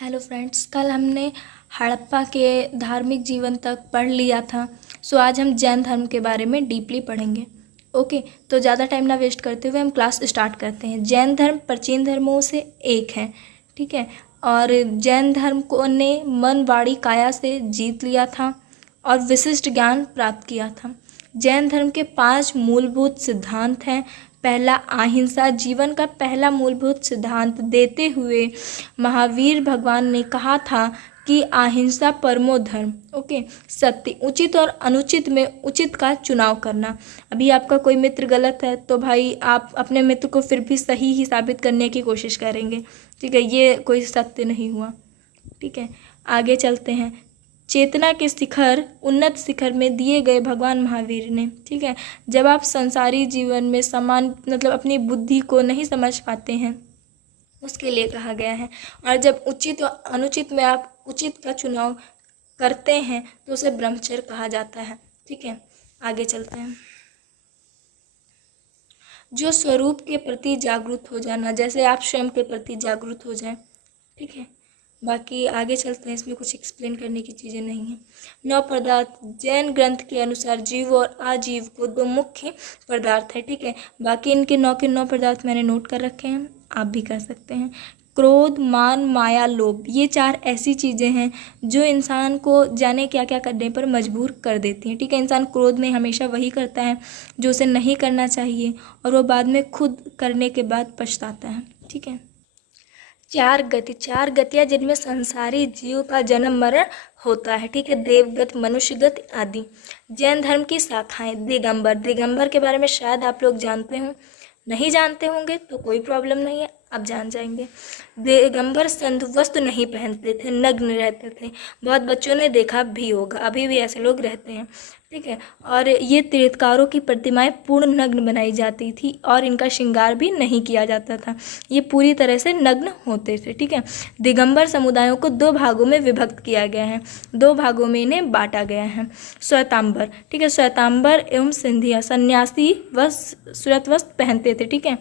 Hello friends, कल हमने हड़प्पा के धार्मिक जीवन तक पढ़ लिया था। सो आज हम जैन धर्म के बारे में डीपली पढ़ेंगे। ओके, तो ज़्यादा टाइम ना वेस्ट करते हुए हम क्लास स्टार्ट करते हैं। जैन धर्म प्राचीन धर्मों से एक है, ठीक है। और जैन धर्म को ने मन वाणी काया से जीत लिया था और विशिष्ट ज्ञान प्राप्त किया था। जैन धर्म के 5 मूलभूत सिद्धांत हैं। पहला, अहिंसा जीवन का पहला मूलभूत सिद्धांत देते हुए महावीर भगवान ने कहा था कि अहिंसा परमो धर्म। ओके, सत्य, उचित और अनुचित में उचित का चुनाव करना। अभी आपका कोई मित्र गलत है तो भाई आप अपने मित्र को फिर भी सही ही साबित करने की कोशिश करेंगे, ठीक है। ये कोई सत्य नहीं हुआ, ठीक है। आगे चलते हैं। चेतना के शिखर, उन्नत शिखर में दिए गए भगवान महावीर ने, ठीक है। जब आप संसारी जीवन में समान मतलब अपनी बुद्धि को नहीं समझ पाते हैं, उसके लिए कहा गया है। और जब उचित और अनुचित में आप उचित का चुनाव करते हैं तो उसे ब्रह्मचर्य कहा जाता है, ठीक है। आगे चलते हैं। जो स्वरूप के प्रति जागरूक हो जाना, जैसे आप स्वयं के प्रति जागरूक हो जाएं, ठीक है। बाकी आगे चलते हैं, इसमें कुछ एक्सप्लेन करने की चीज़ें नहीं हैं। 9 पदार्थ, जैन ग्रंथ के अनुसार जीव और अजीव को 2 मुख्य पदार्थ है, ठीक है। बाकी इनके 9 के 9 पदार्थ मैंने नोट कर रखे हैं, आप भी कर सकते हैं। क्रोध, मान, माया, लोभ, ये 4 ऐसी चीज़ें हैं जो इंसान को जाने क्या क्या करने पर मजबूर कर देती हैं, ठीक है। इंसान क्रोध में हमेशा वही करता है जो उसे नहीं करना चाहिए और वो बाद में खुद करने के बाद पछताता है, ठीक है। 4 गतियाँ जिनमें संसारी जीव का जन्म मरण होता है, ठीक है। देवगत, मनुष्यगत आदि। जैन धर्म की शाखाएं, दिगंबर के बारे में शायद आप लोग जानते हो, नहीं जानते होंगे तो कोई प्रॉब्लम नहीं है, आप जान जाएंगे। दिगंबर संत वस्त्र नहीं पहनते थे, नग्न रहते थे। बहुत बच्चों ने देखा भी होगा, अभी भी ऐसे लोग रहते हैं, ठीक है। और ये तीर्थकारों की प्रतिमाएं पूर्ण नग्न बनाई जाती थी और इनका श्रृंगार भी नहीं किया जाता था, ये पूरी तरह से नग्न होते थे, ठीक है। दिगंबर समुदायों को 2 भागों में विभक्त किया गया है, 2 भागों में इन्हें बांटा गया है। श्वेतांबर, ठीक है, श्वेतांबर एवं सिंधिया सन्यासी श्वेत वस्त्र पहनते थे, ठीक है।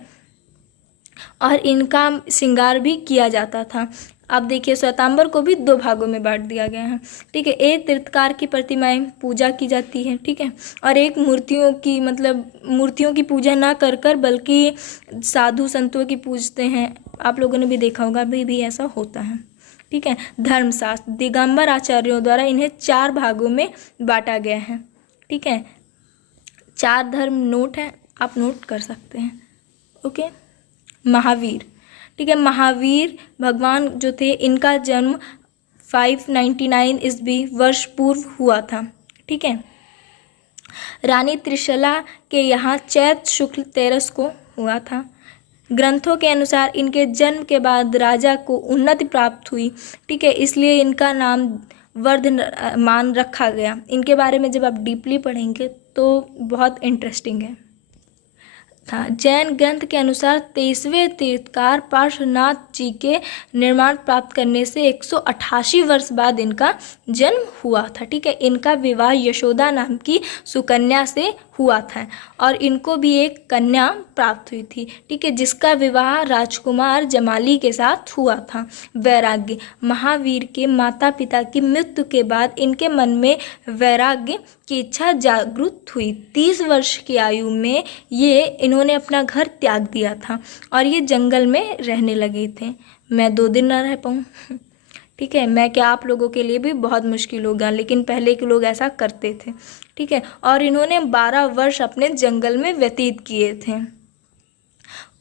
और इनका श्रृंगार भी किया जाता था। अब देखिए, श्वेतांबर को भी 2 भागों में बांट दिया गया है, ठीक है। एक तीर्थकार की प्रतिमाएं पूजा की जाती है, ठीक है। और एक मूर्तियों की पूजा ना कर कर बल्कि साधु संतों की पूजते हैं। आप लोगों ने भी देखा होगा, अभी भी ऐसा होता है, ठीक है। धर्मशास्त्र, दिगंबर आचार्यों द्वारा इन्हें 4 भागों में बांटा गया है, ठीक है। 4 धर्म नोट हैं, आप नोट कर सकते हैं, ओके। महावीर, ठीक है। महावीर भगवान जो थे, इनका जन्म 599 ईस्वी वर्ष पूर्व हुआ था, ठीक है। रानी त्रिशला के यहाँ चैत शुक्ल 13 को हुआ था। ग्रंथों के अनुसार इनके जन्म के बाद राजा को उन्नति प्राप्त हुई, ठीक है, इसलिए इनका नाम वर्धमान रखा गया। इनके बारे में जब आप डीपली पढ़ेंगे तो बहुत इंटरेस्टिंग है था। जैन ग्रंथ के अनुसार 23वें तीर्थकार पार्श्वनाथ जी के निर्माण प्राप्त करने से 188 वर्ष बाद इनका जन्म हुआ था, ठीक है। इनका विवाह यशोदा नाम की सुकन्या से हुआ था और इनको भी एक कन्या प्राप्त हुई थी, ठीक है, जिसका विवाह राजकुमार जमाली के साथ हुआ था। वैराग्य, महावीर के माता पिता की मृत्यु के बाद इनके मन में वैराग्य की इच्छा जागृत हुई। 30 वर्ष की आयु में इन्होंने अपना घर त्याग दिया था और ये जंगल में रहने लगे थे। मैं 2 दिन ना रह पाऊँ, ठीक है। मैं क्या, आप लोगों के लिए भी बहुत मुश्किल होगा, लेकिन पहले के लोग ऐसा करते थे, ठीक है। और इन्होंने 12 वर्ष अपने जंगल में व्यतीत किए थे,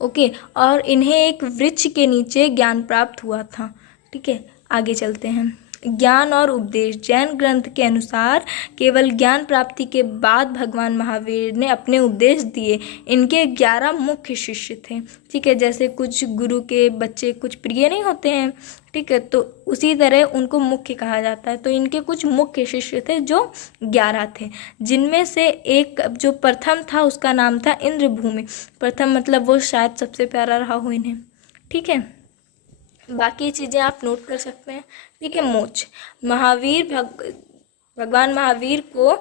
ओके। और इन्हें एक वृक्ष के नीचे ज्ञान प्राप्त हुआ था, ठीक है। आगे चलते हैं। ज्ञान और उपदेश, जैन ग्रंथ के अनुसार केवल ज्ञान प्राप्ति के बाद भगवान महावीर ने अपने उपदेश दिए। इनके 11 मुख्य शिष्य थे, ठीक है। जैसे कुछ गुरु के बच्चे कुछ प्रिय नहीं होते हैं, ठीक है, तो उसी तरह उनको मुख्य कहा जाता है। तो इनके कुछ मुख्य शिष्य थे जो 11 थे, जिनमें से एक जो प्रथम था उसका नाम था इंद्रभूमि। प्रथम मतलब वो शायद सबसे प्यारा रहा हो इन्हें, ठीक है। बाकी चीज़ें आप नोट कर सकते हैं, ठीक है। मोक्ष, भगवान महावीर को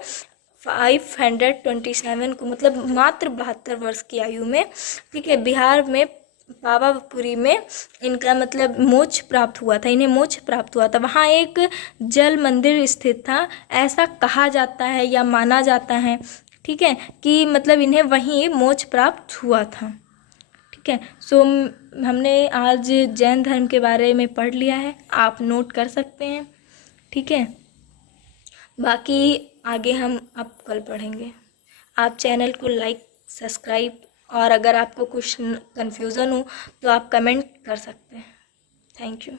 527 को मतलब मात्र 72 वर्ष की आयु में, ठीक है, बिहार में पावापुरी में इनका मतलब मोक्ष प्राप्त हुआ था, इन्हें मोक्ष प्राप्त हुआ था। वहाँ एक जल मंदिर स्थित था, ऐसा कहा जाता है या माना जाता है, ठीक है, कि मतलब इन्हें वहीं मोक्ष प्राप्त हुआ था। ठीक है, सो हमने आज जैन धर्म के बारे में पढ़ लिया है, आप नोट कर सकते हैं। ठीक है, बाकी आगे हम अब कल पढ़ेंगे। आप चैनल को लाइक, सब्सक्राइब, और अगर आपको कुछ कन्फ्यूज़न हो तो आप कमेंट कर सकते हैं। Thank you.